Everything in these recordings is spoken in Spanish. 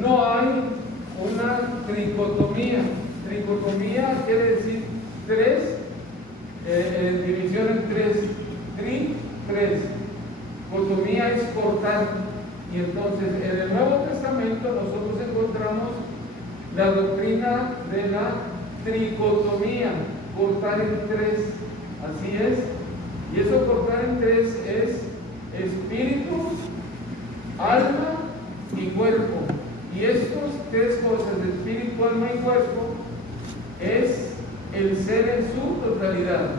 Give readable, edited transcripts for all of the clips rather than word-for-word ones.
no hay una tricotomía. Tricotomía quiere decir tres, división en tres, tres. Cotomía es cortar. Y entonces en el Nuevo Testamento nosotros encontramos la doctrina de la tricotomía, cortar en tres. Así es. Y eso cortar en tres es espíritu, alma y cuerpo. Y estas tres cosas, espíritu, alma y cuerpo, es el ser en su totalidad.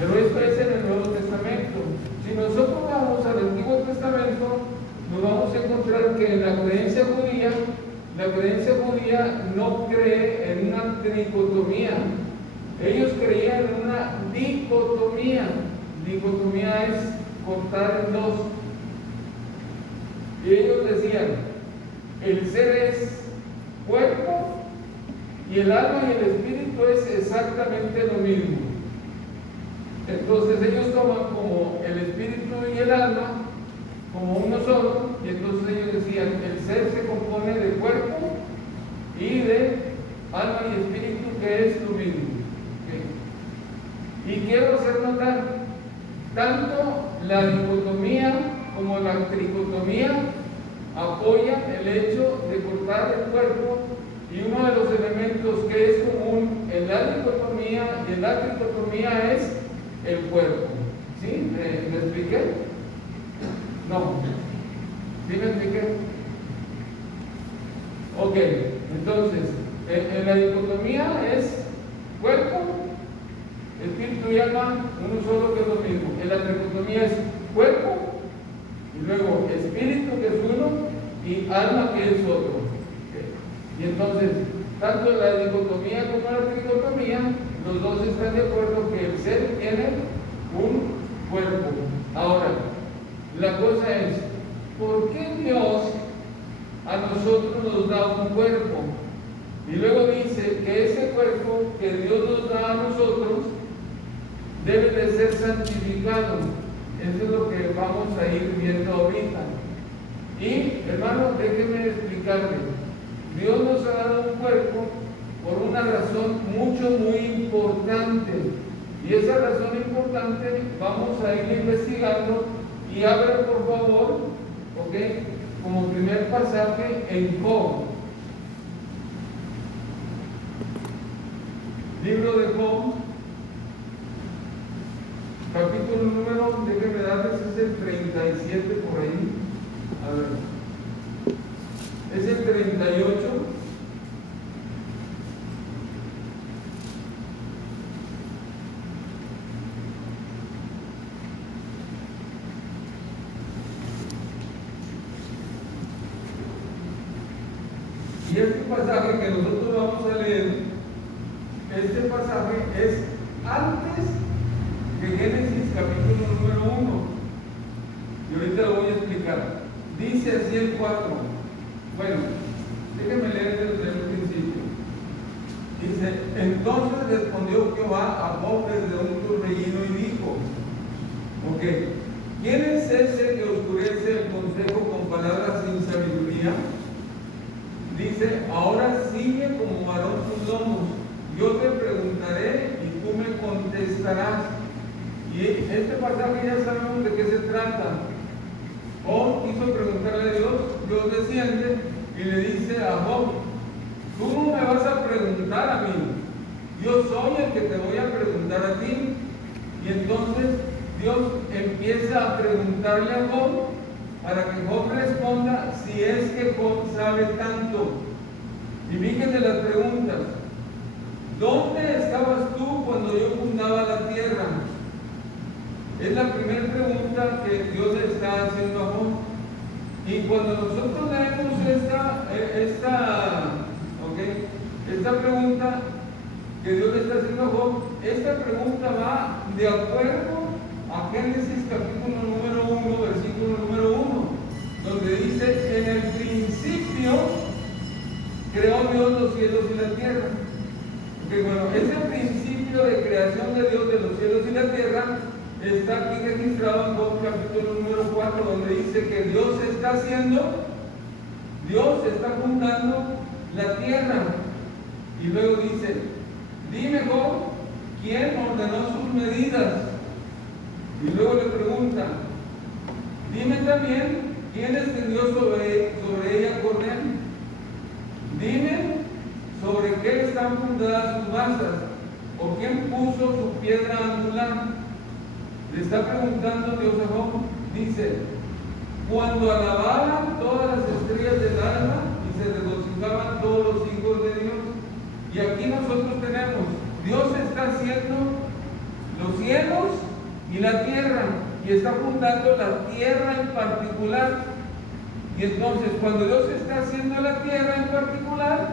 Pero esto es en el Nuevo Testamento. Si nosotros vamos al Antiguo Testamento, nos vamos a encontrar que en la creencia judía no cree en una tricotomía. Ellos creían en una dicotomía. Dicotomía es cortar en dos. Y ellos decían, el ser es cuerpo y el alma y el espíritu es exactamente lo mismo. Entonces ellos toman como el espíritu y el alma como uno solo, y entonces ellos decían, el ser se compone de cuerpo y de alma y espíritu, que es lo mismo. ¿Okay? Y quiero hacer notar, tanto la dicotomía como la tricotomía apoyan el hecho de cortar el cuerpo, y uno de los elementos que es común en la dicotomía y en la tricotomía es el cuerpo. ¿Sí? ¿Me expliqué? No. ¿Sí me expliqué? Ok, entonces, en la dicotomía es cuerpo, espíritu y alma, uno solo, que es lo mismo. En la tricotomía es cuerpo, y luego espíritu, que es uno, y alma, que es otro. Okay. Y entonces, tanto en la dicotomía como en la tricotomía, los dos están de acuerdo que el ser tiene un cuerpo. Ahora, la cosa es, ¿por qué Dios a nosotros nos da un cuerpo? Y luego dice que ese cuerpo que Dios nos da a nosotros debe de ser santificado. Eso es lo que vamos a ir viendo ahorita. Y, hermano, déjeme explicarle. Dios nos ha dado un cuerpo por una razón muy importante. Y esa razón importante vamos a ir investigando. Y abra, por favor, ¿ok?, como primer pasaje en Job. Libro de Job, capítulo número, déjenme darles, es el 37 por ahí. A ver, es el 38. Y este pasaje que nosotros vamos a leer, este pasaje es antes de Génesis capítulo número 1. Y ahorita lo voy a explicar. Dice así el 4. Bueno, déjenme leer desde el principio. Dice, entonces respondió Jehová a Job desde un torbellino y dijo, ok, ¿quién es ese que oscurece el consejo con palabras sin sabiduría? Dice, ahora sigue como varón tus lomos, yo te preguntaré y tú me contestarás. Y este pasaje ya sabemos de qué se trata. Job quiso preguntarle a Dios, Dios desciende y le dice a Job, tú no me vas a preguntar a mí, yo soy el que te voy a preguntar a ti. Y entonces Dios empieza a preguntarle a Job para que Job responda, si es que Job sabe tanto. Y fíjense las preguntas. ¿Dónde estabas tú cuando yo fundaba la tierra? Es la primera pregunta que Dios le está haciendo a Job. Y cuando nosotros leemos esta pregunta que Dios le está haciendo a Job, esta pregunta va de acuerdo a Génesis capítulo número 1, versículo número 1, donde dice, en el principio creó Dios los cielos y la tierra. Porque bueno, ese principio de creación de Dios de los cielos y la tierra está aquí registrado en Job capítulo número 4, donde dice que Dios está haciendo Dios está fundando la tierra. Y luego dice, dime, Job, ¿quién ordenó sus medidas? Y luego le pregunta, dime también, ¿quién extendió sobre ella corriente? Dime, ¿sobre qué están fundadas sus masas? ¿O quién puso su piedra angular? Le está preguntando Dios a Job. Dice, cuando alababan todas las estrellas del alma y se regocijaban todos los hijos de Dios. Y aquí nosotros tenemos, Dios está haciendo los cielos y la tierra, y está fundando la tierra en particular. Y entonces, cuando Dios está haciendo la tierra en particular,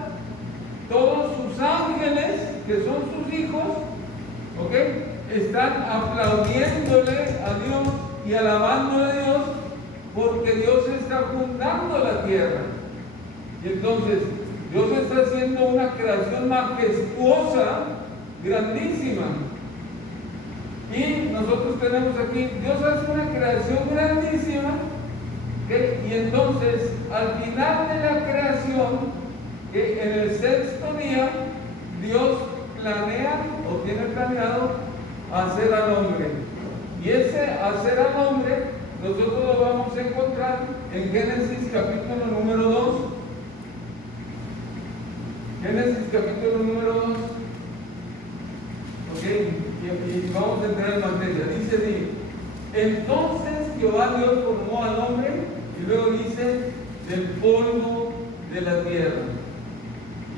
todos sus ángeles, que son sus hijos, ¿ok?, están aplaudiéndole a Dios y alabándole a Dios, porque Dios está fundando la tierra. Y entonces, Dios está haciendo una creación majestuosa, grandísima. Y nosotros tenemos aquí, Dios hace una creación grandísima, ¿okay? Y entonces, al final de la creación, que en el sexto día, Dios planea o tiene planeado hacer al hombre. Y ese hacer al hombre, nosotros lo vamos a encontrar en Génesis capítulo número 2. Génesis capítulo número 2. Ok, y vamos a entrar en materia. Dice, entonces Jehová Dios formó al hombre, y luego dice, del polvo de la tierra.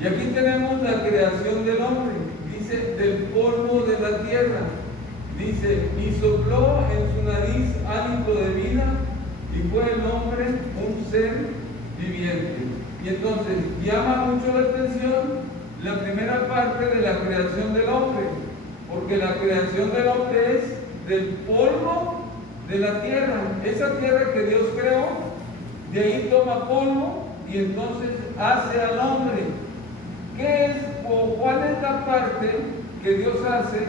Y aquí tenemos la creación del hombre. Dice, del polvo de la tierra. Dice, y sopló en su nariz hálito de vida, y fue el hombre un ser viviente. Y entonces llama mucho la atención la primera parte de la creación del hombre, porque la creación del hombre es del polvo de la tierra. Esa tierra que Dios creó, de ahí toma polvo y entonces hace al hombre. ¿Qué es o cuál es la parte que Dios hace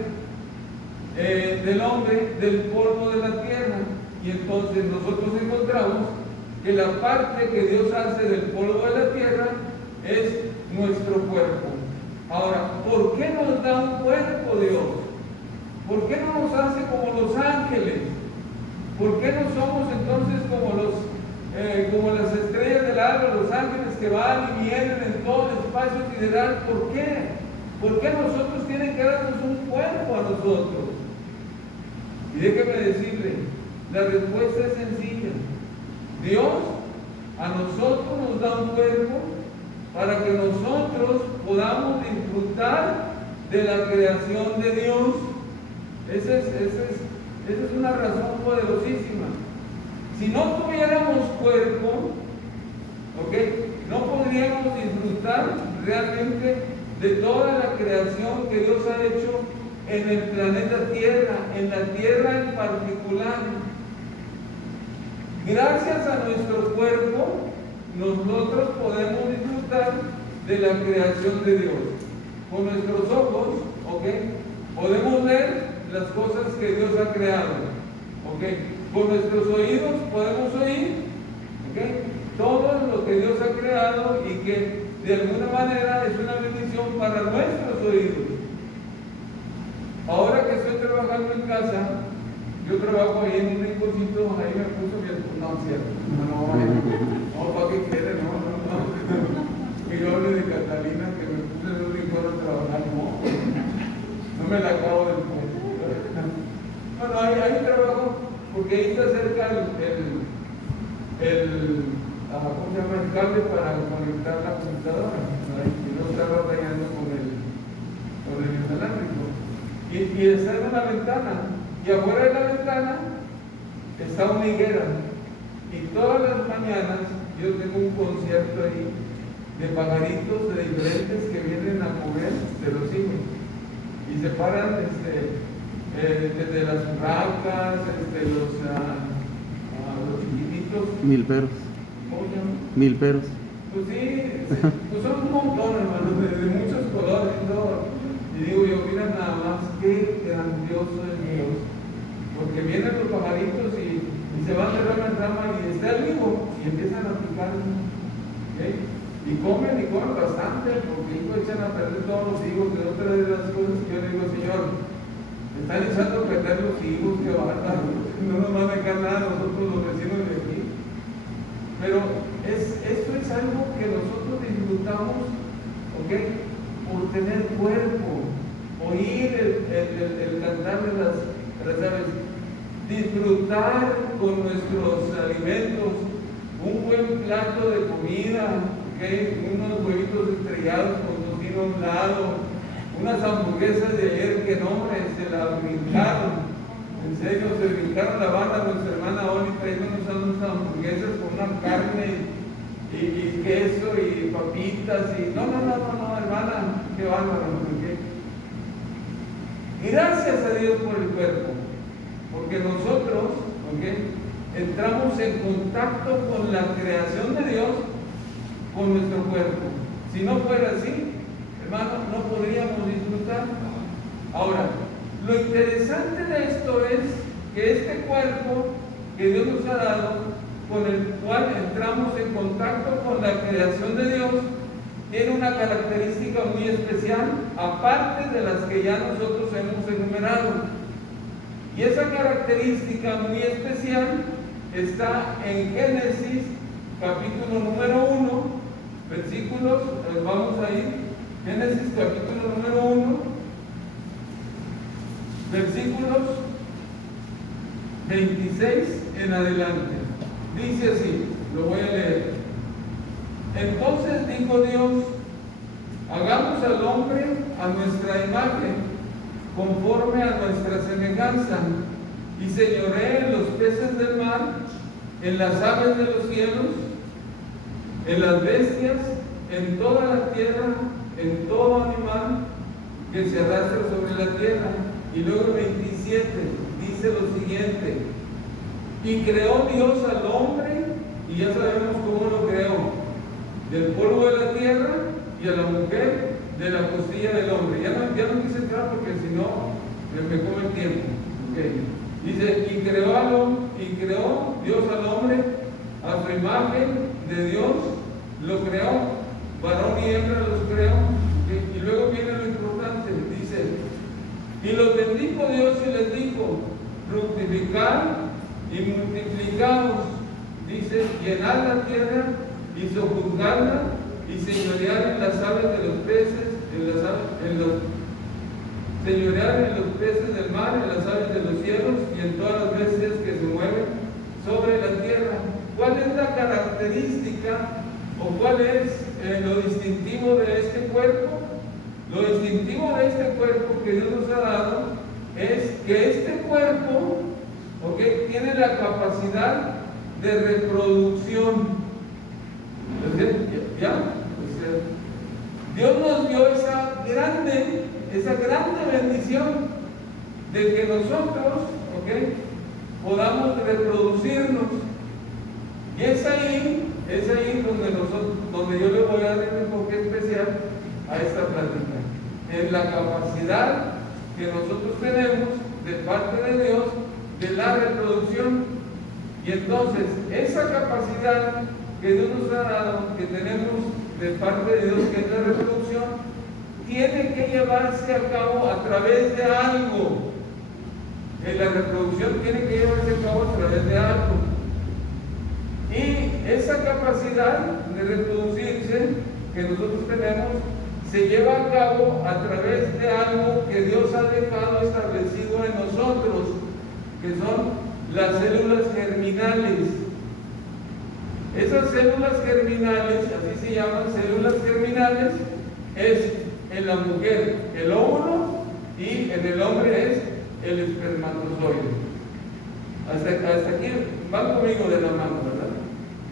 del hombre del polvo de la tierra? Y entonces nosotros encontramos que la parte que Dios hace del polvo de la tierra es nuestro cuerpo. Ahora, ¿por qué nos da un cuerpo Dios? ¿Por qué no nos hace como los ángeles? ¿Por qué no somos entonces como las estrellas del alba, los ángeles que van y vienen en todo el espacio sideral? ¿Por qué? ¿Por qué nosotros tienen que darnos un cuerpo a nosotros? Y déjeme decirle, la respuesta es sencilla. Dios a nosotros nos da un cuerpo para que nosotros podamos disfrutar de la creación de Dios. Esa es una razón poderosísima. Si no tuviéramos cuerpo, ¿ok?, no podríamos disfrutar realmente de toda la creación que Dios ha hecho en el planeta Tierra, en la Tierra en particular. Gracias a nuestro cuerpo, nosotros podemos disfrutar de la creación de Dios. Con nuestros ojos, ¿ok?, podemos ver las cosas que Dios ha creado, ¿ok? Con nuestros oídos podemos oír, ¿ok?, todo lo que Dios ha creado y que de alguna manera es una bendición para nuestros oídos. Ahora que estoy trabajando en casa, yo trabajo ahí en un rinconcito, ahí me puso mi esposa, no, para que quede, no. Que yo hable de Catalina, que me puse en un rincón a trabajar, no me la acabo de poner. Bueno, ahí trabajo, porque ahí está cerca ¿cómo se llama?, el cable para conectar la computadora, y no estaba batallando con el inalámbrico. Y está en una ventana, y afuera de la ventana está una higuera, y todas las mañanas yo tengo un concierto ahí de pajaritos de diferentes que vienen a comer de los hijos, y se paran desde las urracas, los chiquititos. Milperos. ¿Cómo se llaman? Milperos. Pues sí, pues son un montón, hermano, de muchos colores y todo. Y digo yo, mira nada más, qué grandioso es Dios. Porque vienen los pajaritos y se van de rama en rama y está el vivo y empiezan a picar. ¿Okay? y comen bastante, porque hijo, echan a perder todos los higos. De otra de las cosas que yo le digo, Señor, me están echando a perder los higos, que no nos van a dejar nada a nosotros los vecinos de aquí. Pero esto es algo que nosotros disfrutamos, ¿ok? Por tener cuerpo, oír el cantar de las aves, disfrutar con nuestros alimentos, un buen plato de comida, ¿okay? Unos huevitos estrellados con tocino a un lado, unas hamburguesas de ayer que no, se la brincaron. En serio, se brincaron la banda, nuestra hermana Oli trayéndonos unas hamburguesas con una carne y queso y papitas y no, hermana, qué bárbaro, ¿okay? Y gracias a Dios por el cuerpo, porque nosotros, ¿okay?, entramos en contacto con la creación de Dios, con nuestro cuerpo. Si no fuera así, hermano, no podríamos disfrutar. Ahora, lo interesante de esto es que este cuerpo que Dios nos ha dado, con el cual entramos en contacto con la creación de Dios, tiene una característica muy especial, aparte de las que ya nosotros hemos enumerado. Y esa característica muy especial está en Génesis, capítulo número 1, versículos, vamos a ir, Génesis, capítulo número 1, versículos 26 en adelante. Dice así, lo voy a leer. Entonces dijo Dios: hagamos al hombre a nuestra imagen, conforme a nuestra semejanza, y señoree en los peces del mar, en las aves de los cielos, en las bestias, en toda la tierra, en todo animal que se arrastra sobre la tierra. Y luego el 27 dice lo siguiente: y creó Dios al hombre, y ya sabemos cómo lo creó, del polvo de la tierra, y a la mujer de la costilla del hombre. Ya no quise entrar porque si no me come el tiempo. Okay. Dice, y creó Dios al hombre a su imagen de Dios, lo creó, varón y hembra los creó. Okay. Y luego viene lo importante, dice, y los bendijo Dios y les dijo: fructificad y multiplicaos, dice, llenad la tierra y sojuzgadla, y señorear en las aves de los peces, señorear en los peces del mar, en las aves de los cielos y en todas las bestias que se mueven sobre la tierra. ¿Cuál es la característica o cuál es lo distintivo de este cuerpo? Lo distintivo de este cuerpo que Dios nos ha dado es que este cuerpo, ¿okay?, tiene la capacidad de reproducción. ¿Ya? Dios nos dio esa grande bendición de que nosotros, ¿okay?, podamos reproducirnos. Y es ahí donde yo le voy a dar un enfoque especial a esta plática, en la capacidad que nosotros tenemos de parte de Dios de la reproducción. Y entonces, esa capacidad que Dios nos ha dado, que tenemos de parte de Dios, que es la reproducción, tiene que llevarse a cabo a través de algo. La reproducción tiene que llevarse a cabo a través de algo. Y esa capacidad de reproducirse que nosotros tenemos se lleva a cabo a través de algo que Dios ha dejado establecido en nosotros, que son las células germinales. Esas células germinales, así se llaman células germinales, es en la mujer el óvulo y en el hombre es el espermatozoide. Hasta aquí van conmigo de la mano, ¿verdad?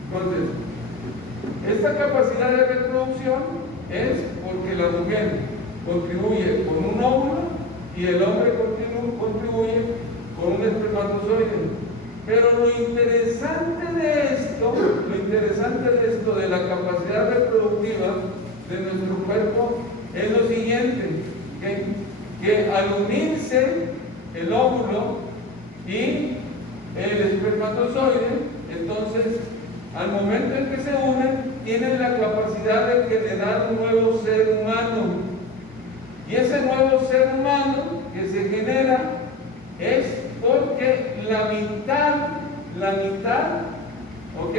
Entonces, esta capacidad de reproducción es porque la mujer contribuye con un óvulo y el hombre contribuye con un espermatozoide. Pero lo interesante de esto, de la capacidad reproductiva de nuestro cuerpo, es lo siguiente, que al unirse el óvulo y el espermatozoide, entonces al momento en que se unen, tienen la capacidad capacidad de generar un nuevo ser humano. Y ese nuevo ser humano que se genera es porque la mitad, ¿ok?,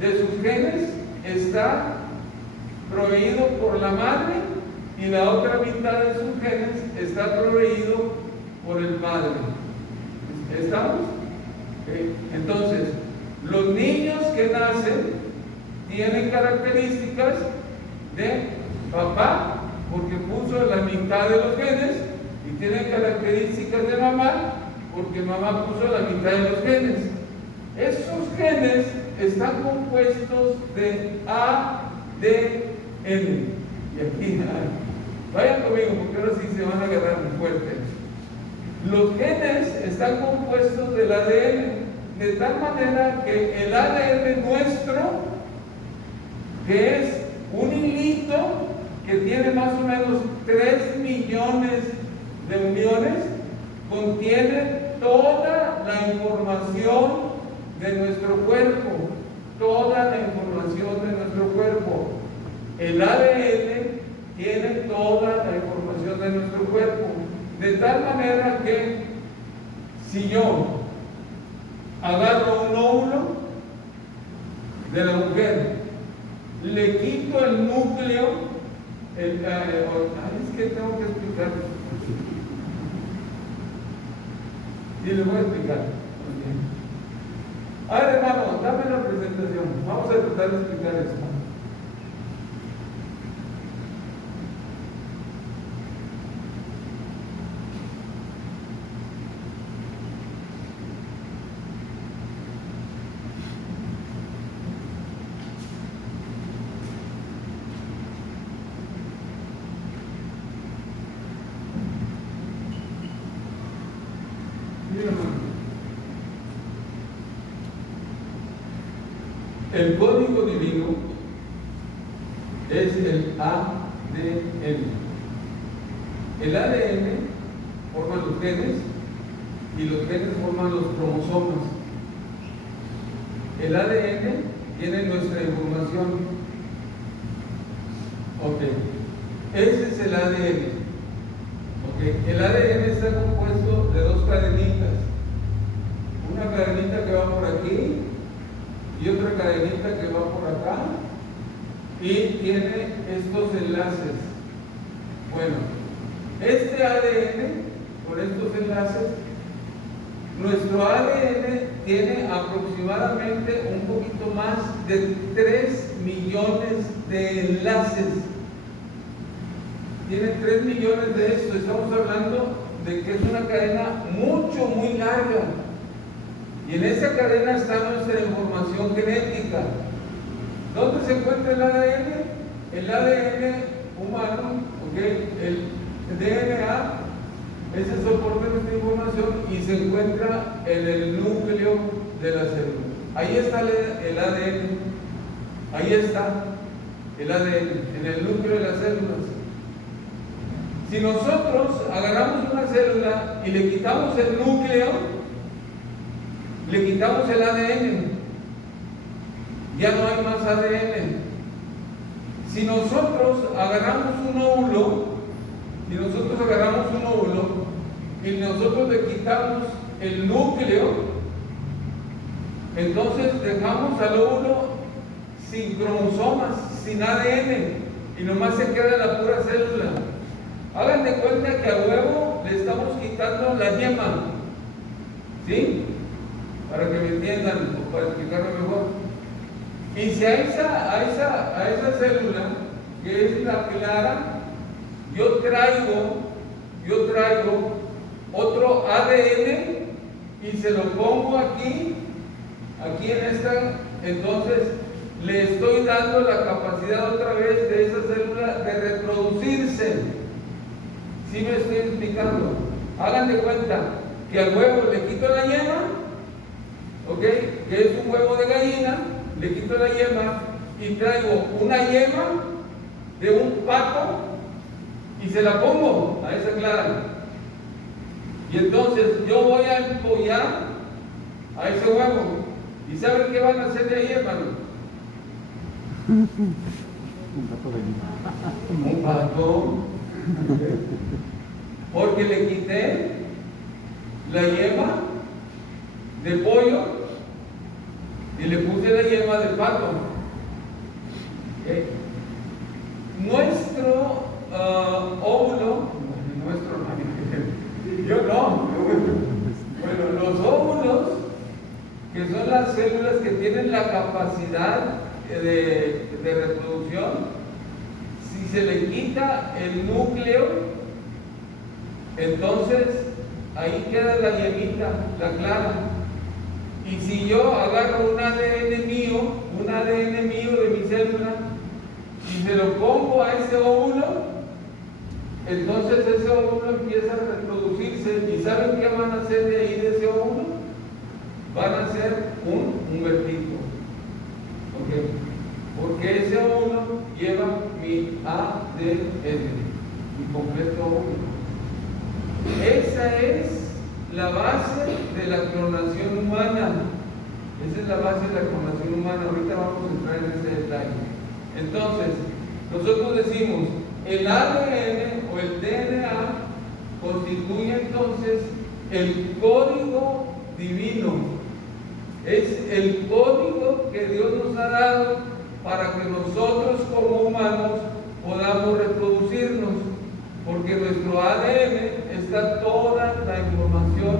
de sus genes está proveído por la madre y la otra mitad de sus genes está proveído por el padre. ¿Estamos? ¿Okay? Entonces, los niños que nacen tienen características de papá, porque puso la mitad de los genes, y tienen características de mamá, porque mamá puso la mitad de los genes. Esos genes están compuestos de ADN. Y aquí, vayan conmigo, porque ahora sí se van a agarrar muy fuerte. Los genes están compuestos del ADN, de tal manera que el ADN nuestro, que es un hilito que tiene más o menos 3 millones de uniones, contiene toda la información de nuestro cuerpo, toda la información de nuestro cuerpo. El ADN tiene toda la información de nuestro cuerpo, de tal manera que si yo agarro un óvulo de la mujer, le quito el núcleo, es que tengo que explicar. Y le voy a explicar. A ver, hermano, dame la presentación. Vamos a tratar de explicar esto. El código divino es el ADN. El ADN forma los genes y los genes forman los cromosomas. El ADN tiene nuestra información. Ok, ese es el ADN. Ok, el ADN está compuesto de dos cadenitas. Una cadenita que va por aquí y otra cadenita que va por acá, y tiene estos enlaces. Bueno, este ADN con estos enlaces, nuestro ADN tiene aproximadamente un poquito más de 3 millones de enlaces. Tiene 3 millones de esto. Estamos hablando de que es una cadena muy larga. Y en esa cadena está nuestra información genética. ¿Dónde se encuentra el ADN? El ADN humano, ¿okay? El DNA es el soporte de nuestra información y se encuentra en el núcleo de la célula. Ahí está el ADN. Ahí está el ADN, en el núcleo de las células. Si nosotros agarramos una célula y le quitamos el núcleo, le quitamos el ADN, ya no hay más ADN. Si nosotros agarramos un óvulo, y nosotros le quitamos el núcleo, entonces dejamos al óvulo sin cromosomas, sin ADN, y nomás se queda la pura célula. Hagan de cuenta que a huevo le estamos quitando la yema, ¿sí? Para que me entiendan, o para explicarlo mejor. Y si a esa célula, que es la clara, yo traigo otro ADN y se lo pongo aquí en esta, entonces le estoy dando la capacidad otra vez de esa célula de reproducirse. ¿Sí me estoy explicando? Hagan de cuenta que al huevo le quito la yema, ¿ok?, que es un huevo de gallina, le quito la yema y traigo una yema de un pato y se la pongo a esa clara. Y entonces yo voy a empollar a ese huevo. ¿Y saben qué van a hacer de ahí, hermano? Un pato. Porque le quité la yema de pollo y le puse la yema de pato. Nuestro óvulo, yo no, bueno, los óvulos, que son las células que tienen la capacidad de reproducción, si se le quita el núcleo, entonces ahí queda la yemita, la clara. Y si yo agarro un ADN mío de mi célula, y se lo pongo a ese óvulo, entonces ese óvulo empieza a reproducirse. ¿Y saben qué van a hacer de ahí, de ese óvulo? Van a hacer un vertigo. ¿Ok? Porque ese óvulo lleva mi ADN, mi completo óvulo. Esa es la base de la clonación humana. Esa es la base de la clonación humana. Ahorita vamos a entrar en ese detalle. Entonces, nosotros decimos, el ADN o el DNA constituye entonces el código divino. Es el código que Dios nos ha dado para que nosotros como humanos podamos reproducirnos, porque en nuestro ADN está toda la información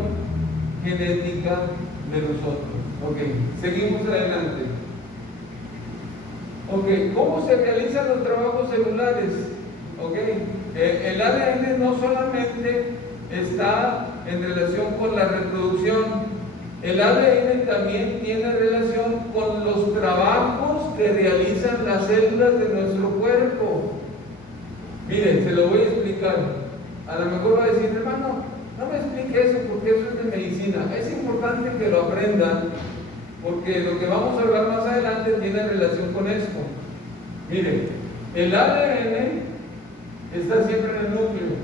genética de nosotros. Ok, seguimos adelante. Ok, ¿cómo se realizan los trabajos celulares? Ok, el ADN no solamente está en relación con la reproducción, el ADN también tiene relación con los trabajos que realizan las células de nuestro cuerpo. Miren, se lo voy a explicar. A lo mejor va a decir, hermano, no me explique eso porque eso es de medicina. Es importante que lo aprendan porque lo que vamos a hablar más adelante tiene relación con esto. Miren, el ADN está siempre en el núcleo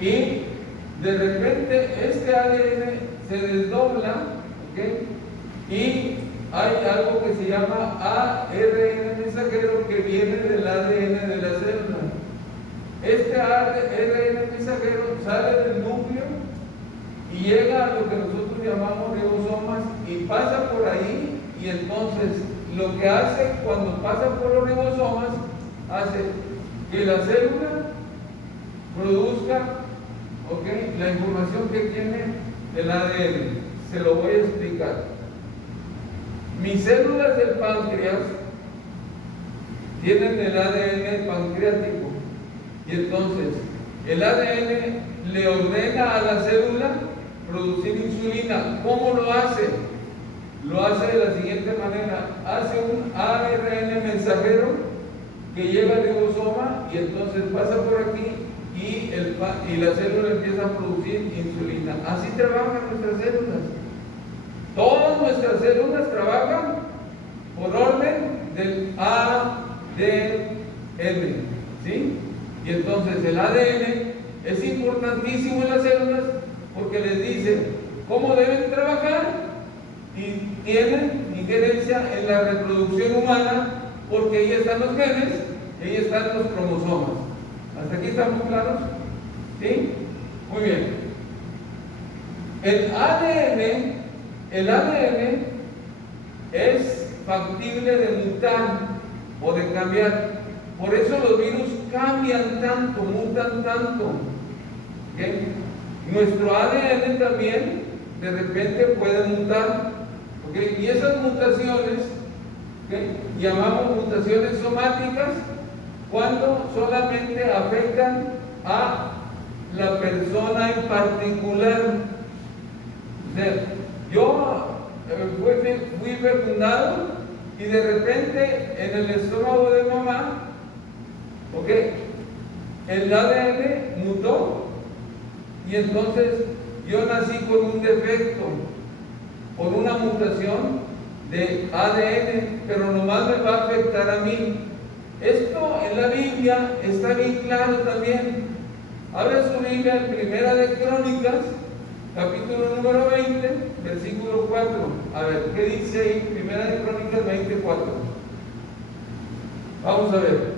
y de repente este ADN se desdobla, ¿ok? Y hay algo que se llama ARN mensajero que viene del ADN de la célula. Este ARN mensajero sale del núcleo y llega a lo que nosotros llamamos ribosomas y pasa por ahí, y entonces lo que hace cuando pasa por los ribosomas hace que la célula produzca, ¿ok?, la información que tiene del ADN. Se lo voy a explicar. Mis células del páncreas tienen el ADN pancreático y entonces el ADN le ordena a la célula producir insulina. ¿Cómo lo hace? Lo hace de la siguiente manera: hace un ARN mensajero que llega al ribosoma y entonces pasa por aquí y la célula empieza a producir insulina. Así trabajan nuestras células. Todas nuestras células trabajan por orden del ADN, ¿sí? Y entonces el ADN es importantísimo en las células porque les dice cómo deben trabajar y tienen injerencia en la reproducción humana porque ahí están los genes, ahí están los cromosomas. ¿Hasta aquí estamos claros? ¿Sí? Muy bien. El ADN es factible de mutar o de cambiar. Por eso los virus cambian tanto, mutan tanto. ¿Okay? Nuestro ADN también de repente puede mutar. ¿Okay? Y esas mutaciones, ¿okay?, llamamos mutaciones somáticas cuando solamente afectan a la persona en particular. O sea, yo fui fecundado y de repente en el estómago de mamá, ¿ok?, el ADN mutó y entonces yo nací con un defecto, con una mutación de ADN, pero nomás me va a afectar a mí. Esto en la Biblia está bien claro también. Abra su Biblia en Primera de Crónicas, capítulo número 20, versículo 4. A ver, ¿qué dice ahí? Primera de Crónicas 24. Vamos a ver.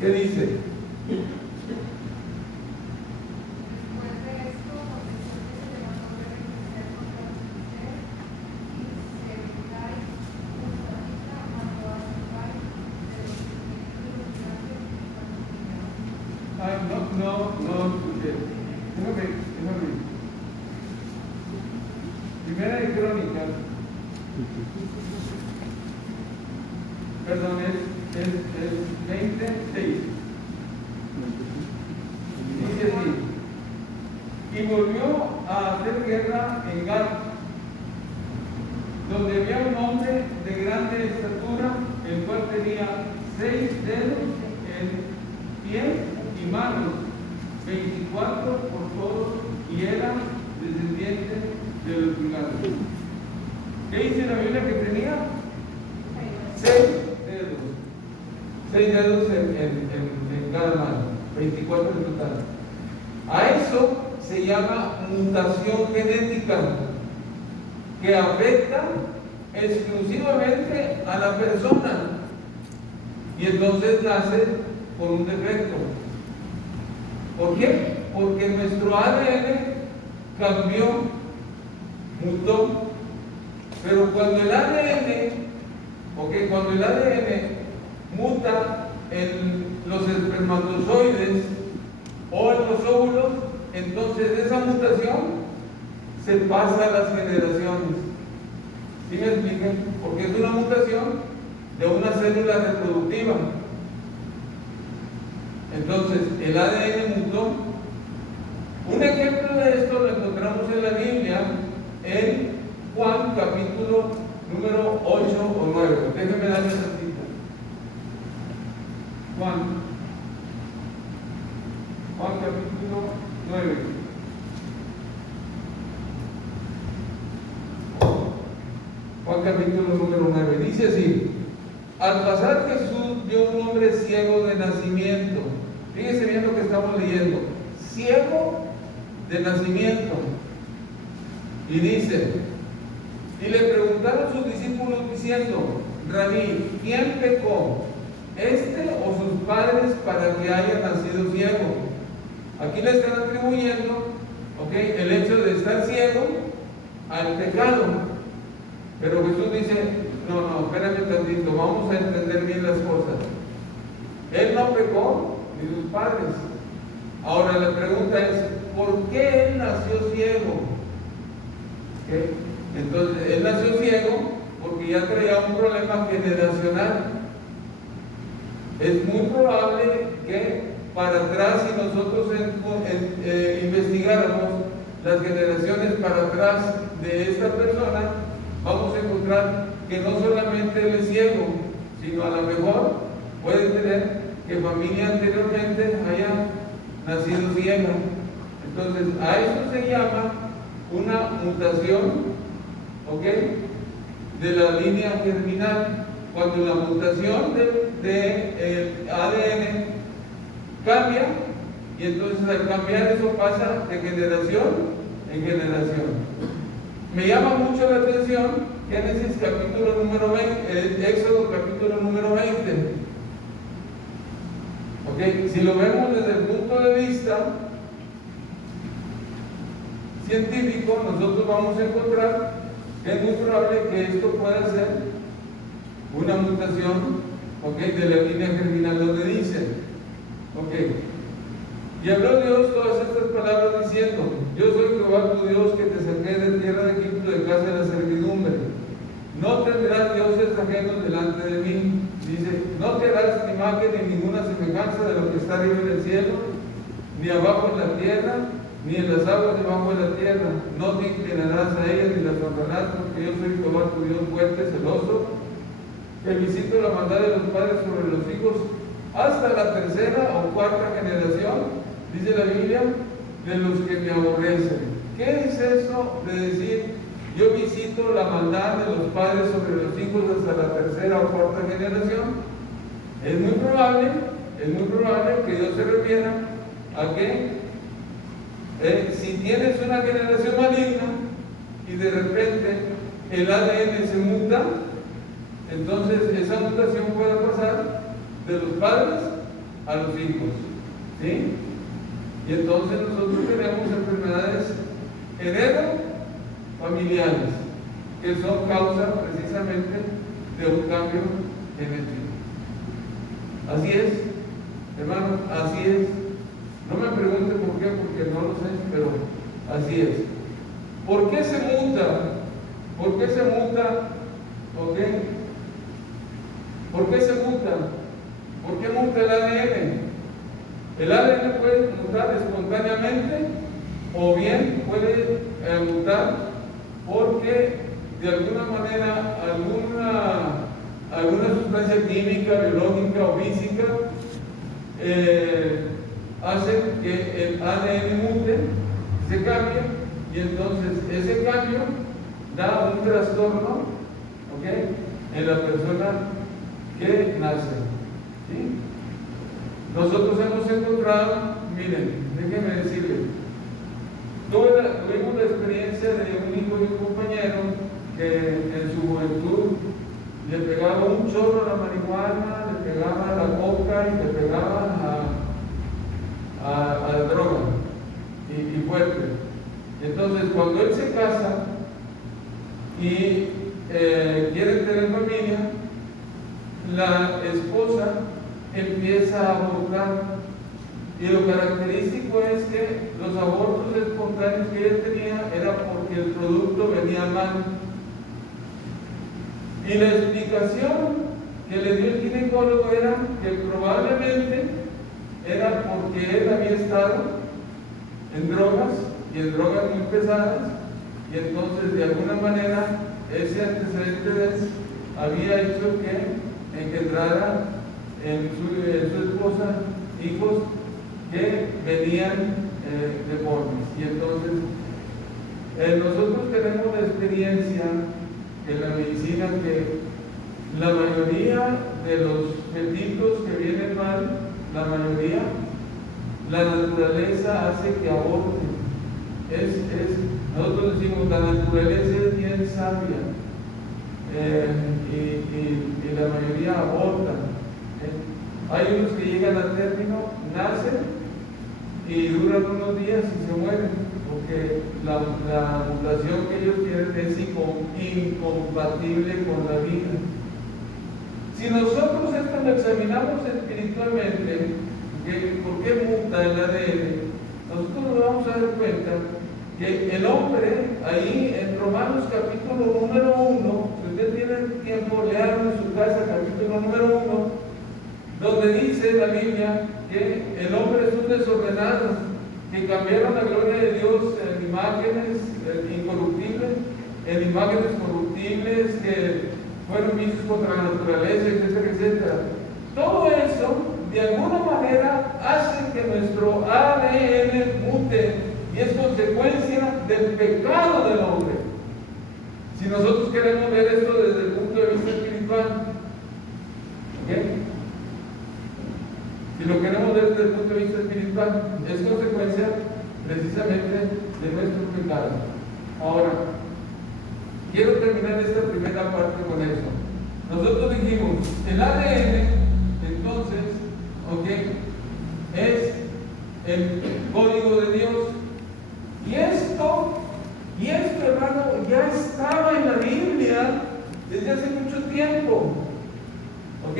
¿Qué dice? No escuché. Déjame. Primera de Crónicas. Perdón, es 26. Dice así. Y volvió a hacer guerra en Gat, donde había un hombre de grande estatura, el cual tenía 6 dedos en pies y manos, 24 por todos, y era descendiente de los gigantes. ¿Qué dice la Biblia que tenía? 6 dedos. 6 dedos en cada mano, 24 en total. A eso se llama mutación genética, que afecta exclusivamente a la persona, y entonces nace por un defecto. ¿Por qué? Porque nuestro ADN cambió, mutó. Pero cuando el ADN muta en los espermatozoides o en los óvulos, entonces esa mutación se pasa a las generaciones. ¿Sí me explican? Porque es una mutación de una célula reproductiva. Entonces, el ADN mutó. Un ejemplo de esto lo encontramos en la Biblia, en Juan capítulo número 8 o 9. Déjenme darle esa cita. Juan capítulo 9. Juan capítulo número 9. Dice así: al pasar Jesús vio un hombre ciego de nacimiento. Fíjense bien lo que estamos leyendo. Ciego de nacimiento. Y dice, y le preguntaron sus discípulos diciendo: Rabí, ¿quién pecó, este o sus padres, para que haya nacido ciego? Aquí le están atribuyendo, el hecho de estar ciego al pecado. Pero Jesús dice: no, espérame tantito, vamos a entender bien las cosas. Él no pecó, ni sus padres. Ahora la pregunta es, ¿por qué él nació ciego? Entonces, él nació ciego porque ya traía un problema generacional. Es muy probable que para atrás, si nosotros investigáramos las generaciones para atrás de esta persona, vamos a encontrar que no solamente él es ciego, sino a lo mejor puede tener que familia anteriormente haya nacido ciega. Entonces, a eso se llama una mutación, de la línea germinal. Cuando la mutación del ADN cambia, y entonces al cambiar eso pasa de generación en generación. Me llama mucho la atención Génesis capítulo número 20, Éxodo capítulo número 20. Si lo vemos desde el punto de vista científico, nosotros vamos a encontrar que es muy probable que esto pueda ser una mutación, de la línea germinal, donde dice, y habló Dios todas estas palabras diciendo: yo soy Jehová tu Dios, que te saqué de tierra de Egipto, de casa de la servidumbre. No tendrás dioses ajenos delante de mí. Dice: no te harás imagen ni ninguna semejanza de lo que está arriba en el cielo, ni abajo en la tierra, ni en las aguas debajo de la tierra. No te inclinarás a ellas ni las honrarás, porque yo soy Jehová tu Dios fuerte, celoso, que visito la maldad de los padres sobre los hijos hasta la tercera o cuarta generación, dice la Biblia, de los que me aborrecen. ¿Qué es eso de decir yo visito la maldad de los padres sobre los hijos hasta la tercera o cuarta generación? Es muy probable que Dios se refiera a que si tienes una generación maligna, y de repente el ADN se muta, entonces esa mutación puede pasar de los padres a los hijos, ¿sí? Y entonces nosotros tenemos enfermedades heredofamiliares, que son causa precisamente de un cambio genético. Así es, hermano, así es. No me pregunte por qué, porque no lo sé, pero así es. ¿Por qué se muta? ¿Por qué se muta? ¿Ok? ¿Por qué se muta? ¿Por qué muta el ADN? El ADN puede mutar espontáneamente o bien puede mutar porque de alguna manera alguna sustancia química, biológica o física hace que el ADN mute, se cambie, y entonces ese cambio da un trastorno, ¿ok?, en la persona que nace, ¿sí? Nosotros hemos encontrado, miren, déjenme decirles, tuvimos la experiencia de un hijo de un compañero que en su juventud le pegaba un chorro a la marihuana, le pegaba a la coca y le pegaba a la droga y fuerte. Entonces, cuando él se casa y quiere tener familia, la esposa empieza a abortar, y lo característico es que los abortos espontáneos que él tenía era porque el producto venía mal. Y la explicación que le dio el ginecólogo era que probablemente era porque él había estado en drogas, y en drogas muy pesadas, y entonces de alguna manera ese antecedente había hecho que engendrara en su esposa hijos que venían deformes. Y entonces nosotros tenemos la experiencia en la medicina que la mayoría de los fetitos que vienen mal, la mayoría, la naturaleza hace que aborten. Nosotros decimos, la naturaleza es bien sabia, y la mayoría abortan. Hay unos que llegan al término, nacen y duran unos días y se mueren, porque la mutación que ellos tienen es incompatible con la vida. Si nosotros esto lo examinamos espiritualmente, ¿por qué muta el ADN? Nosotros nos vamos a dar cuenta que el hombre, ahí en Romanos capítulo número 1, si usted tiene tiempo, lean en su casa capítulo número 1, donde dice la Biblia que el hombre es un desordenado, que cambiaron la gloria de Dios en imágenes incorruptibles, en imágenes corruptibles, que fueron vistos contra la naturaleza, etcétera, etcétera. Todo eso, de alguna manera, hace que nuestro ADN mute, y es consecuencia del pecado del hombre. Si nosotros queremos ver esto desde el punto de vista espiritual, ¿ok? Si lo queremos ver desde el punto de vista espiritual, es consecuencia precisamente de nuestro pecado. Ahora, quiero terminar esta primera parte con eso. Nosotros dijimos, el ADN, entonces, ¿ok?, es el código de Dios. Y esto, hermano, ya estaba en la Biblia desde hace mucho tiempo. ¿Ok?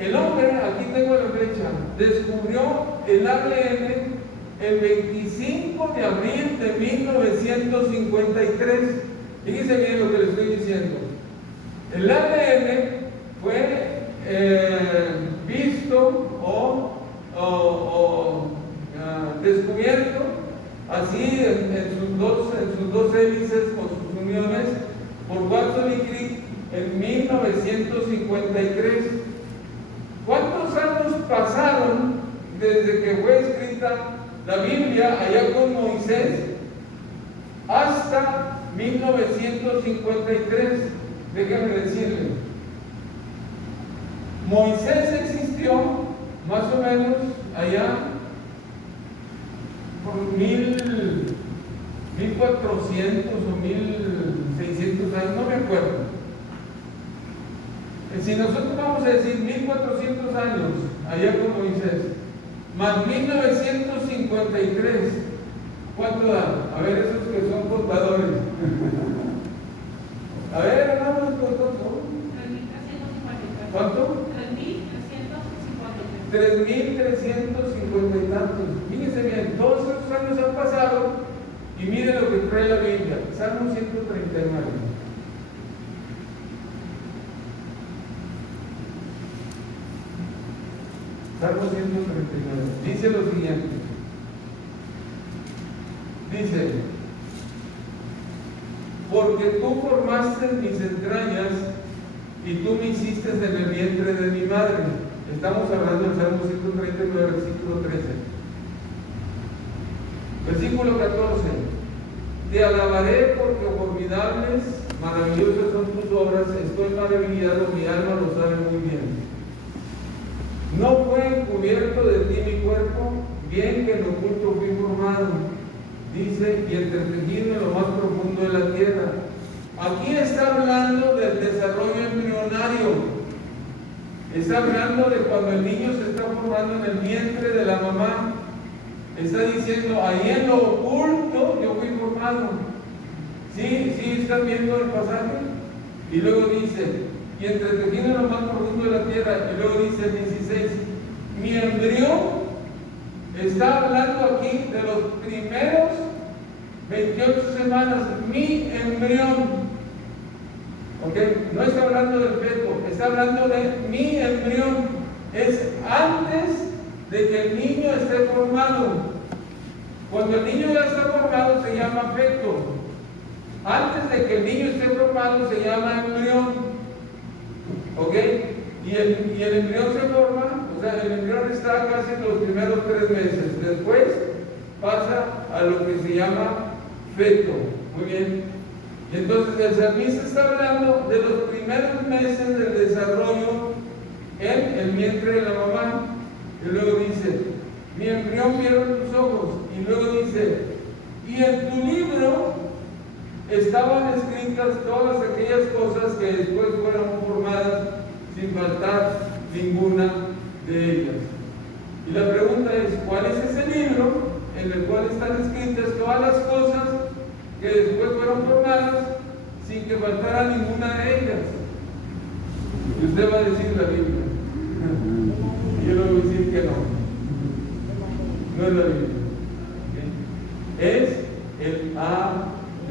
El hombre, aquí tengo la fecha, descubrió el ADN el 25 de abril de 1953. Fíjense bien lo que les estoy diciendo. El ADN fue visto o descubierto así en sus dos hélices con sus uniones por Watson y Crick en 1953. ¿Cuántos años pasaron desde que fue escrita la Biblia allá con Moisés hasta 1953? Déjenme decirle, Moisés existió más o menos allá por 1400 1400 o 1600 años, no me acuerdo. Si nosotros vamos a decir 1400 años, allá con Moisés, más 1953, ¿cuánto da? A ver, esos que son contadores. A ver, hermanos, ¿cuánto? 3.350 y tantos. Fíjense bien, todos esos años han pasado y miren lo que trae la Biblia. Salmo 139. Salmo 139. Dice lo siguiente. Dice: porque tú formaste mis entrañas y tú me hiciste en el vientre de mi madre. Estamos hablando del Salmo 139, versículo 13. Versículo 14. Te alabaré porque formidables, maravillosas son tus obras, estoy maravillado, mi alma lo sabe muy bien. No fue encubierto de ti mi cuerpo, bien que en oculto fui formado. Dice, y entretejido en lo más profundo de la tierra. Aquí está hablando del desarrollo embrionario. Está hablando de cuando el niño se está formando en el vientre de la mamá. Está diciendo, ahí en lo oculto yo fui formado. ¿Sí están viendo el pasaje? Y luego dice, y entretejido en lo más profundo de la tierra. Y luego dice el 16, mi embrión. Está hablando aquí de los primeros 28 semanas, mi embrión. ¿Ok? No está hablando del feto, está hablando de mi embrión. Es antes de que el niño esté formado. Cuando el niño ya está formado se llama feto. Antes de que el niño esté formado se llama embrión. ¿Ok? Y el embrión se forma, o sea, el embrión está casi en los primeros 3 meses. Después pasa a lo que se llama feto. Muy bien. Y entonces el salmista está hablando de los primeros meses del desarrollo en el vientre de la mamá. Y luego dice, mi embrión vieron tus ojos. Y luego dice, y en tu libro estaban escritas todas aquellas cosas que después fueron formadas sin faltar ninguna de ellas. Y la pregunta es, ¿cuál es ese libro en el cual están escritas todas las cosas que después fueron formadas sin que faltara ninguna de ellas? Y usted va a decir la Biblia. Y yo le voy a decir que no. No es la Biblia. Es el ADN.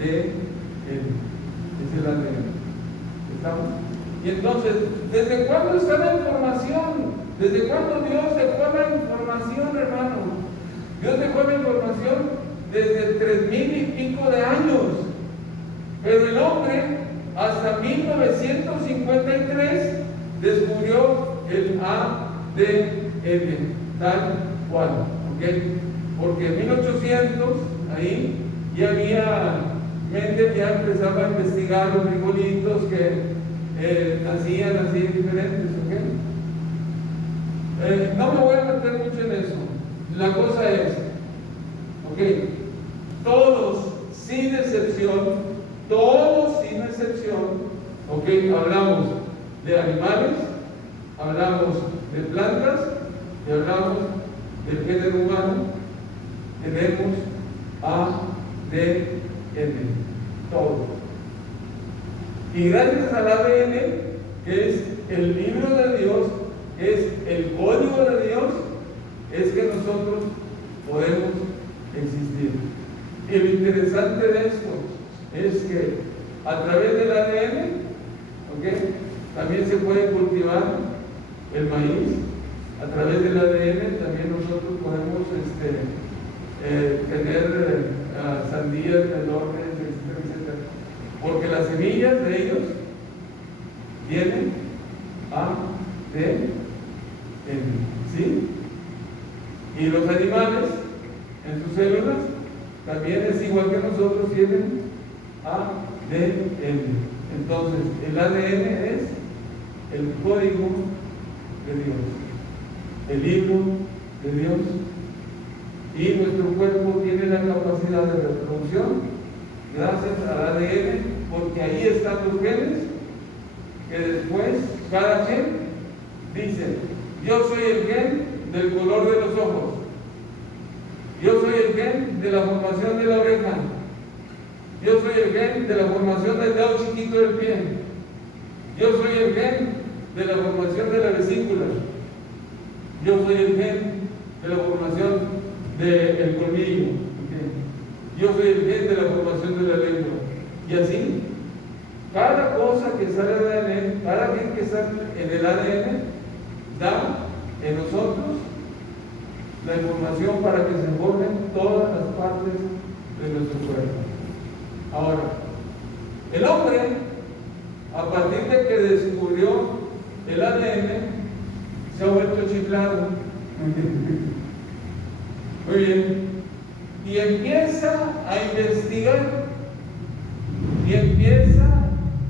Es el ADN. ¿Estamos? Y entonces, ¿desde cuándo está la información? ¿Desde cuándo Dios dejó la información, hermano? Dios dejó la información desde 3,000 y pico de años. Pero el hombre, hasta 1953, descubrió el ADN, tal cual. ¿Okay? Porque en 1800, ahí, ya había Mendel, ya empezaba a investigar los frijolitos que nacían así diferentes. ¿Okay? No me voy a meter mucho en eso. La cosa es, ok, todos sin excepción, ok, hablamos de animales, hablamos de plantas y hablamos del género humano. Tenemos ADN, todo. Y gracias al ADN, que es el libro de Dios, es el código de Dios, es que nosotros podemos existir. Y lo interesante de esto es que a través del ADN, ¿okay?, también se puede cultivar el maíz. A través del ADN también nosotros podemos tener sandías, melones, etcétera, etcétera. Porque las semillas de ellos tienen ADN, ¿sí? Y los animales, en sus células, también es igual que nosotros, tienen ADN. Entonces, el ADN es el código de Dios, el libro de Dios. Y nuestro cuerpo tiene la capacidad de reproducción gracias al ADN, porque ahí están los genes, que después cada gen dice, yo soy el gen del color de los ojos, yo soy el gen de la formación de la oreja, yo soy el gen de la formación del dedo chiquito del pie, yo soy el gen de la formación de la vesícula, yo soy el gen de la formación del colmillo, yo soy el gen de la formación de la lengua. Y así, cada cosa que sale del ADN, cada gen que sale en el ADN, da en nosotros la información para que se formen todas las partes de nuestro cuerpo. Ahora, el hombre, a partir de que descubrió el ADN, se ha vuelto chiflado. Muy bien. Y empieza a investigar. Y empieza,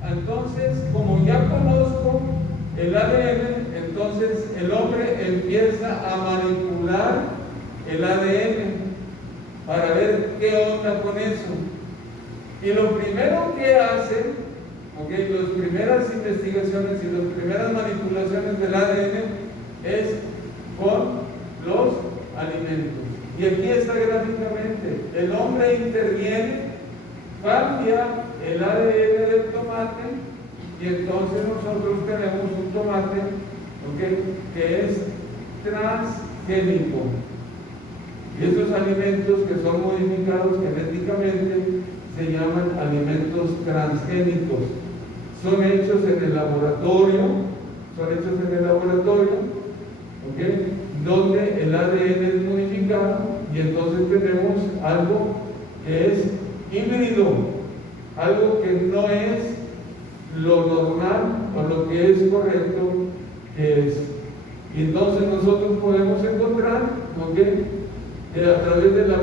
entonces, como ya conozco el ADN, entonces el hombre empieza a manipular el ADN para ver qué onda con eso. Y lo primero que hace, las primeras investigaciones y las primeras manipulaciones del ADN es con los alimentos. Y aquí está gráficamente, el hombre interviene, cambia el ADN del tomate y entonces nosotros tenemos un tomate que es transgénico. Y estos alimentos que son modificados genéticamente se llaman alimentos transgénicos. Son hechos en el laboratorio, donde el ADN es modificado y entonces tenemos algo que es híbrido, algo que no es lo normal o lo que es correcto que es. Y entonces nosotros podemos encontrar que a través de la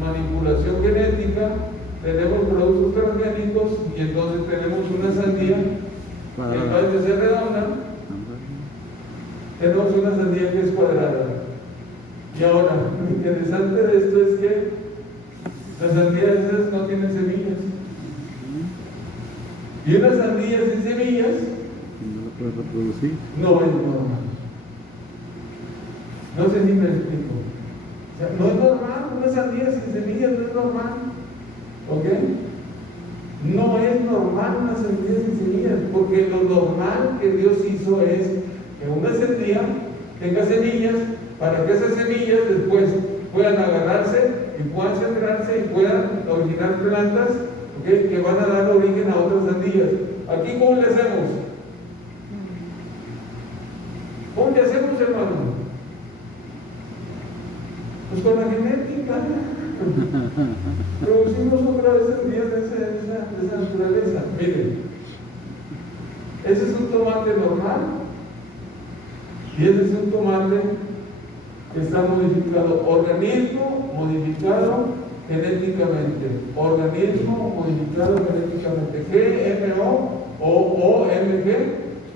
manipulación genética tenemos productos transgénicos y entonces tenemos una sandía que en vez de ser redonda, tenemos una sandía que es cuadrada. Y ahora, lo interesante de esto es que las sandías esas no tienen semillas. Y una sandía sin semillas no lo puedes reproducir. No es normal. No sé si me explico. O sea, no es normal, una sandía sin semillas no es normal. ¿Ok? No es normal una sandía sin semillas, porque lo normal que Dios hizo es que una sandía tenga semillas para que esas semillas después puedan agarrarse y puedan sembrarse y puedan originar plantas que van a dar origen a otras sandías. Aquí, ¿cómo le hacemos? ¿Cómo le hacemos, hermano? Pues con la genética. Producimos otra vez sandías de esa naturaleza. Miren, ese es un tomate normal y ese es un tomate que está modificado, organismo modificado genéticamente, organismo modificado genéticamente. GMO o OMG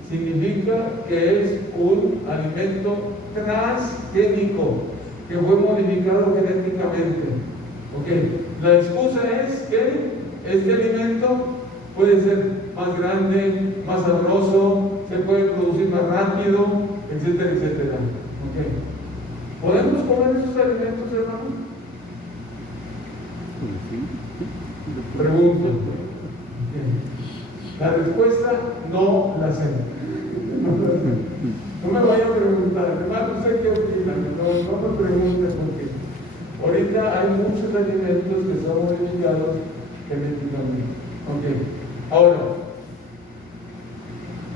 significa que es un alimento transgénico que fue modificado genéticamente. La excusa es que este alimento puede ser más grande, más sabroso, se puede producir más rápido, etcétera, etcétera. ¿Podemos comer esos alimentos, hermano? Pregunto. La respuesta no la sé. No me vaya a preguntar, hermano, no sé qué opinan, no me pregunte porque ahorita hay muchos alimentos que son modificados genéticamente. Ahora,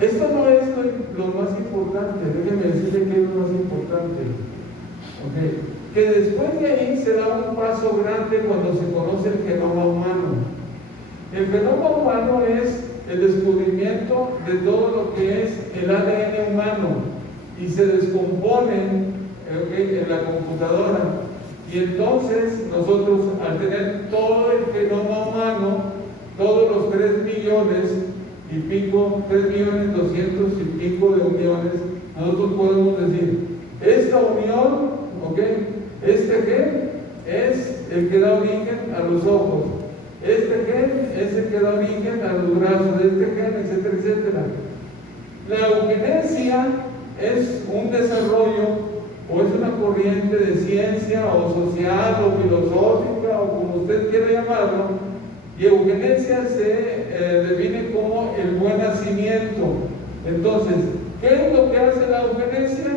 esto no es lo más importante, déjenme decirle que es lo más importante. Que después de ahí se da un paso grande cuando se conoce el genoma humano. El genoma humano es el descubrimiento de todo lo que es el ADN humano y se descompone en la computadora. Y entonces nosotros, al tener todo el genoma humano, todos los 3 millones y pico, 3.200.000 y pico de uniones, nosotros podemos decir, esta unión, este gen es el que da origen a los ojos, Este gen es el que da origen a los brazos de este gen, etcétera, etcétera. La eugenesia es un desarrollo o es una corriente de ciencia o social o filosófica o como usted quiera llamarlo, y eugenesia se define como el buen nacimiento. Entonces, ¿qué es lo que hace la eugenesia?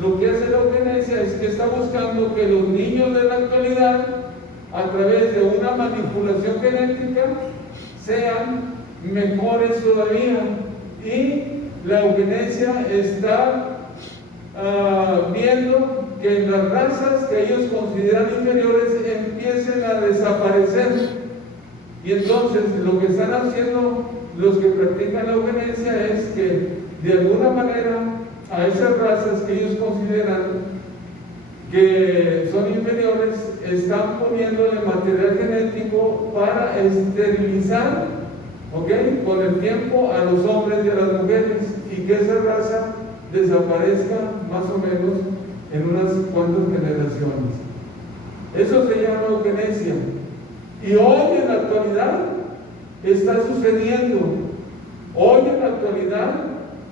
Lo que hace la eugenesia es que está buscando que los niños de la actualidad, a través de una manipulación genética, sean mejores todavía. Y la eugenesia está viendo que las razas que ellos consideran inferiores empiecen a desaparecer. Y entonces lo que están haciendo los que practican la eugenesia es que de alguna manera a esas razas que ellos consideran que son inferiores están poniéndole material genético para esterilizar, ¿ok?, con el tiempo a los hombres y a las mujeres, y que esa raza desaparezca más o menos en unas cuantas generaciones. Eso se llama eugenesia. Y hoy en la actualidad está sucediendo. Hoy en la actualidad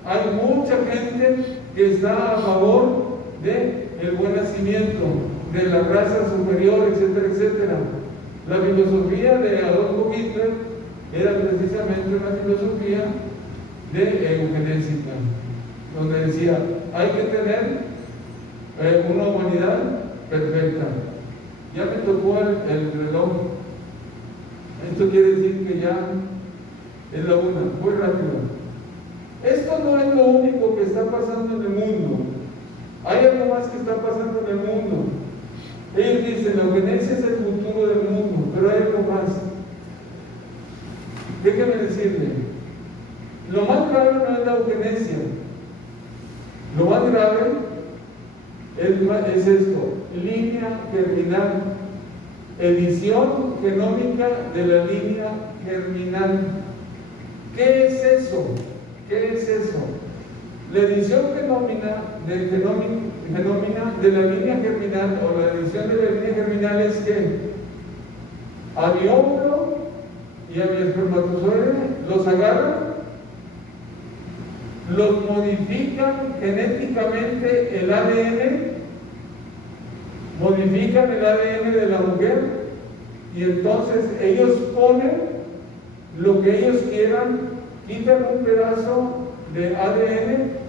hay mucha gente que está a favor del buen nacimiento, de la raza superior, etcétera, etcétera. La filosofía de Adolfo Hitler era precisamente una filosofía de eugenésica, donde decía, hay que tener una humanidad perfecta. Ya me tocó el reloj. Esto quiere decir que ya es la una, muy rápido. Esto no es lo único que está pasando en el mundo. Hay algo más que está pasando en el mundo. Ellos dicen, la eugenesia es el futuro del mundo, pero hay algo más. Déjenme decirle, lo más grave no es la eugenesia. Lo más grave es esto: línea germinal, edición genómica de la línea germinal. ¿Qué es eso? ¿Qué es eso? La edición genómica de la línea germinal, o la edición de la línea germinal, es que a mi óvulo y a mi espermatozoide los agarran, los modifican genéticamente el ADN, modifican el ADN de la mujer, y entonces ellos ponen lo que ellos quieran, quitan un pedazo de ADN,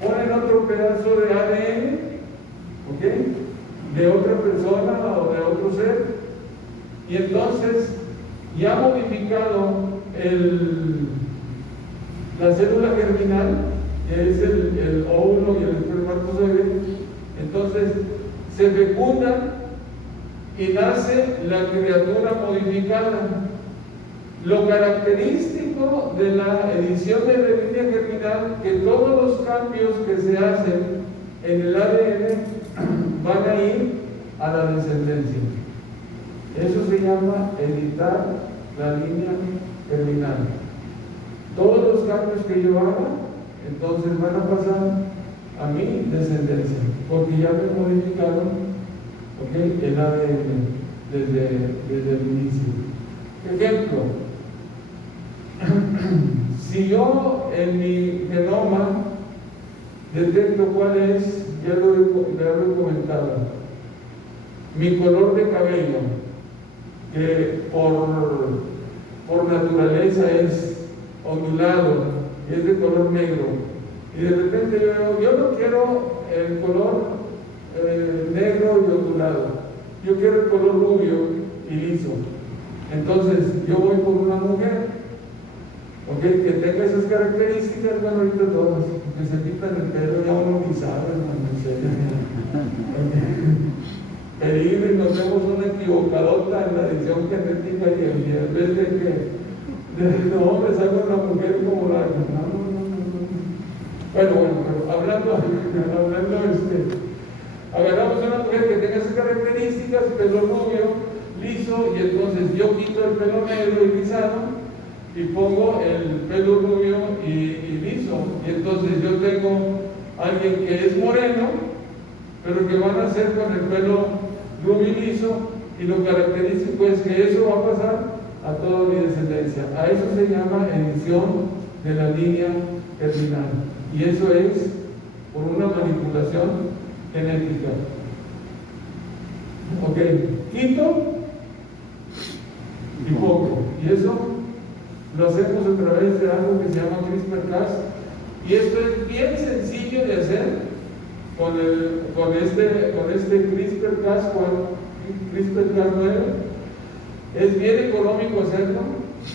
ponen otro pedazo de ADN, ¿ok?, de otra persona o de otro ser, y entonces ya modificado la célula germinal, que es el óvulo y el espermatozoide, entonces se fecunda y nace la criatura modificada. Lo característico de la edición de la línea germinal, que todos los cambios que se hacen en el ADN van a ir a la descendencia. Eso se llama editar la línea germinal. Todos los cambios que yo haga, entonces van a pasar a mi descendencia, porque ya me modificaron, ¿ok?, el ADN desde el inicio. Ejemplo: si yo en mi genoma detecto cuál es, ya lo he comentado, mi color de cabello, que por naturaleza es ondulado y es de color negro, y de repente yo no quiero el color negro y ondulado, yo quiero el color rubio y liso. Entonces yo voy por una mujer, ¿ok?, que tenga esas características. Bueno, ahorita todos que se quitan el pelo, ya uno ni sabe, hermano, en serio. Peligro, y nos vemos una equivocadota en la edición genética, y en vez de que de hombre salga una mujer como la bueno, pero hablando agarramos una mujer que tenga esas características, pelo rubio, liso, y entonces yo quito el pelo negro y rizado y pongo el pelo rubio y liso, y entonces yo tengo alguien que es moreno, pero que van a hacer con el pelo rubio y liso, y lo característico es que eso va a pasar a toda mi descendencia. A eso se llama edición de la línea terminal. Y eso es por una manipulación genética. Ok, quito y pongo. Y eso lo hacemos a través de algo que se llama CRISPR-Cas. Y esto es bien sencillo de hacer con este CRISPR-Cas, CRISPR-Cas 9. Es bien económico hacerlo,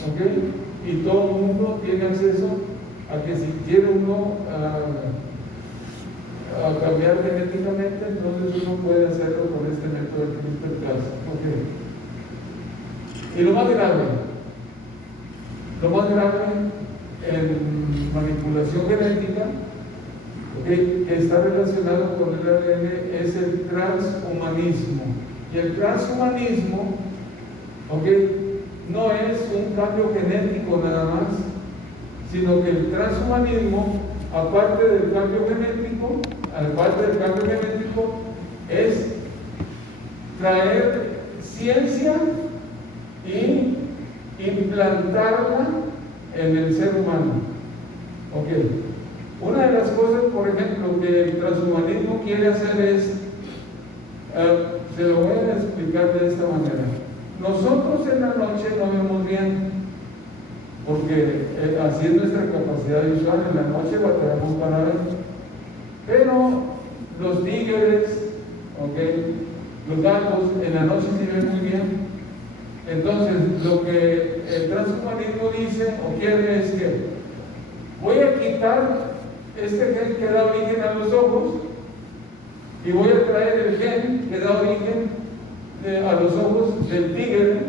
¿ok? Y todo el mundo tiene acceso a que si quiere uno a cambiar genéticamente, entonces uno puede hacerlo con este método de CRISPR-Cas. ¿Ok? Y lo más grave en manipulación genética, ¿okay?, que está relacionado con el ADN, es el transhumanismo. Y el transhumanismo, ¿okay?, no es un cambio genético nada más, sino que el transhumanismo, aparte del cambio genético, es traer ciencia y implantarla en el ser humano. Ok. Una de las cosas, por ejemplo, que el transhumanismo quiere hacer es, se lo voy a explicar de esta manera. Nosotros en la noche no vemos bien, porque así es nuestra capacidad visual. En la noche batallamos para ver. Pero los tigres, los gatos, en la noche sí ven muy bien. Entonces, lo que el transhumanismo dice o quiere es que voy a quitar este gen que da origen a los ojos y voy a traer el gen que da origen a los ojos del tigre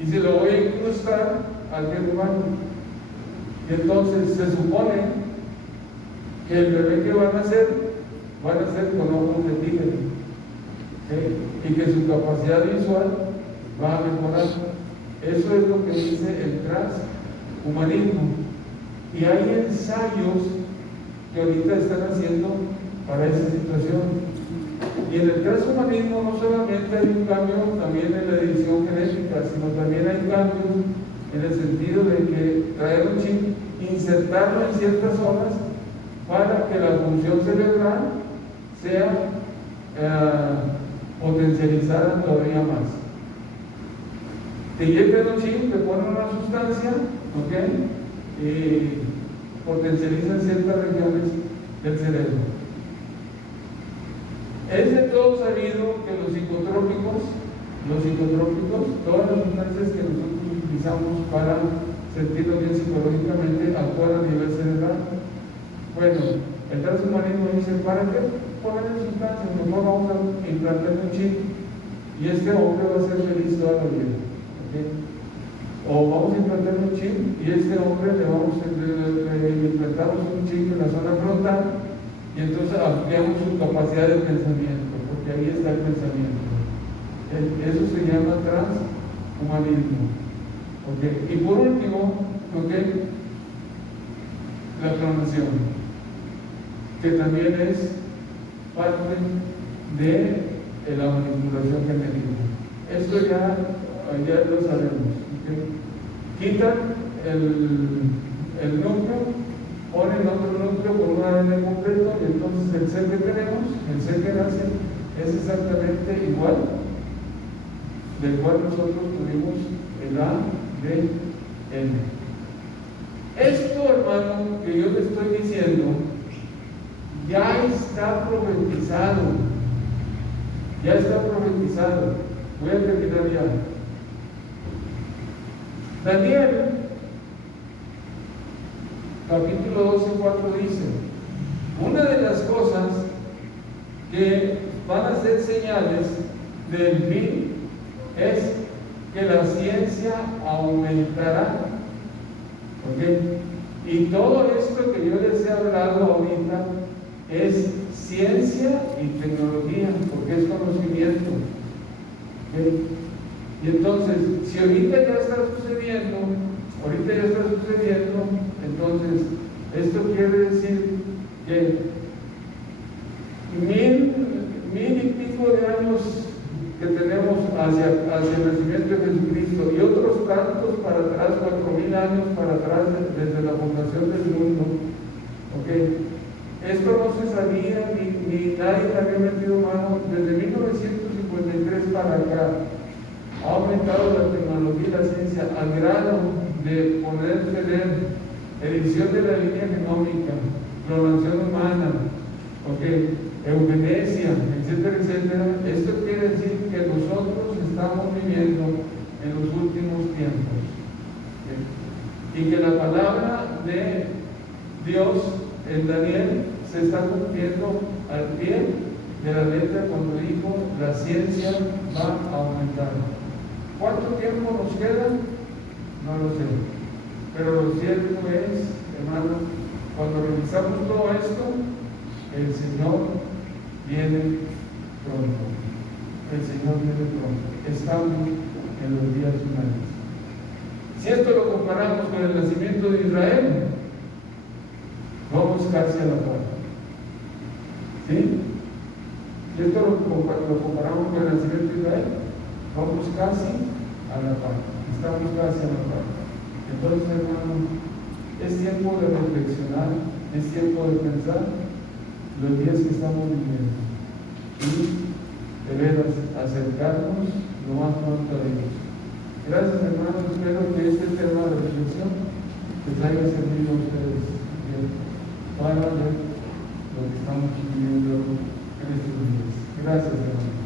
y se lo voy a incrustar al gen humano. Y entonces se supone que el bebé que van a nacer con ojos de tigre, y que su capacidad visual va a mejorar. Eso es lo que dice el transhumanismo. Y hay ensayos que ahorita están haciendo para esa situación. Y en el transhumanismo no solamente hay un cambio también en la edición genética, sino también hay cambios en el sentido de que traer un chip, insertarlo en ciertas zonas para que la función cerebral sea potencializada todavía más. Te inyectan un chip, te ponen una sustancia, y potencializan ciertas regiones del cerebro. Es de todo sabido que los psicotrópicos, todas las sustancias que nosotros utilizamos para sentirnos bien psicológicamente, actúan a nivel cerebral. Bueno, el transhumanismo dice, ¿para qué ponerle sustancias? Mejor vamos a implantar un chip y este hombre va a ser feliz toda la vida. O vamos a implantar un chip y este hombre le implantamos un chip en la zona frontal y entonces ampliamos su capacidad de pensamiento, porque ahí está el pensamiento. Eso se llama transhumanismo. Y por último, la clonación, que también es parte de la manipulación genética. Esto ya lo sabemos. Quitan el núcleo, ponen otro núcleo con un ADN completo y entonces el ser que tenemos, el ser que nace, es exactamente igual del cual nosotros tuvimos el ADN. Esto, hermano, que yo le estoy diciendo, ya está profetizado. Ya está profetizado. Voy a terminar ya. Daniel, capítulo 12:4 dice: una de las cosas que van a ser señales del fin es que la ciencia aumentará. Y todo esto que yo les he hablado ahorita es ciencia y tecnología, porque es conocimiento. Y entonces, si ahorita ya está sucediendo, entonces esto quiere decir que mil y pico de años que tenemos hacia el nacimiento de Jesucristo y otros tantos la fundación del mundo. ¿Ok? Esto no se sabía ni nadie le había metido mano. Desde 1953 para acá ha aumentado la tecnología y la ciencia al grado de poder tener edición de la línea genómica, clonación humana, eugenesia, etcétera, etcétera. Esto quiere decir que nosotros estamos viviendo en los últimos tiempos. Y que la palabra de Dios en Daniel se está cumpliendo al pie de la letra cuando dijo la ciencia va a aumentar. ¿Cuánto tiempo nos queda? No lo sé. Pero lo cierto es, hermano, cuando revisamos todo esto, el Señor viene pronto. El Señor viene pronto. Estamos en los días finales. Si esto lo comparamos con el nacimiento de Israel, vamos casi a la par. ¿Sí? Si esto lo comparamos con el nacimiento de Israel, vamos casi a la par. Estamos casi a la par. Entonces, hermano, es tiempo de reflexionar, es tiempo de pensar los días que estamos viviendo y de veras acercarnos lo más pronto a Dios. Gracias, hermanos. Espero que este tema de reflexión les haya servido a ustedes para ver lo que estamos viviendo en estos días. Gracias, hermanos.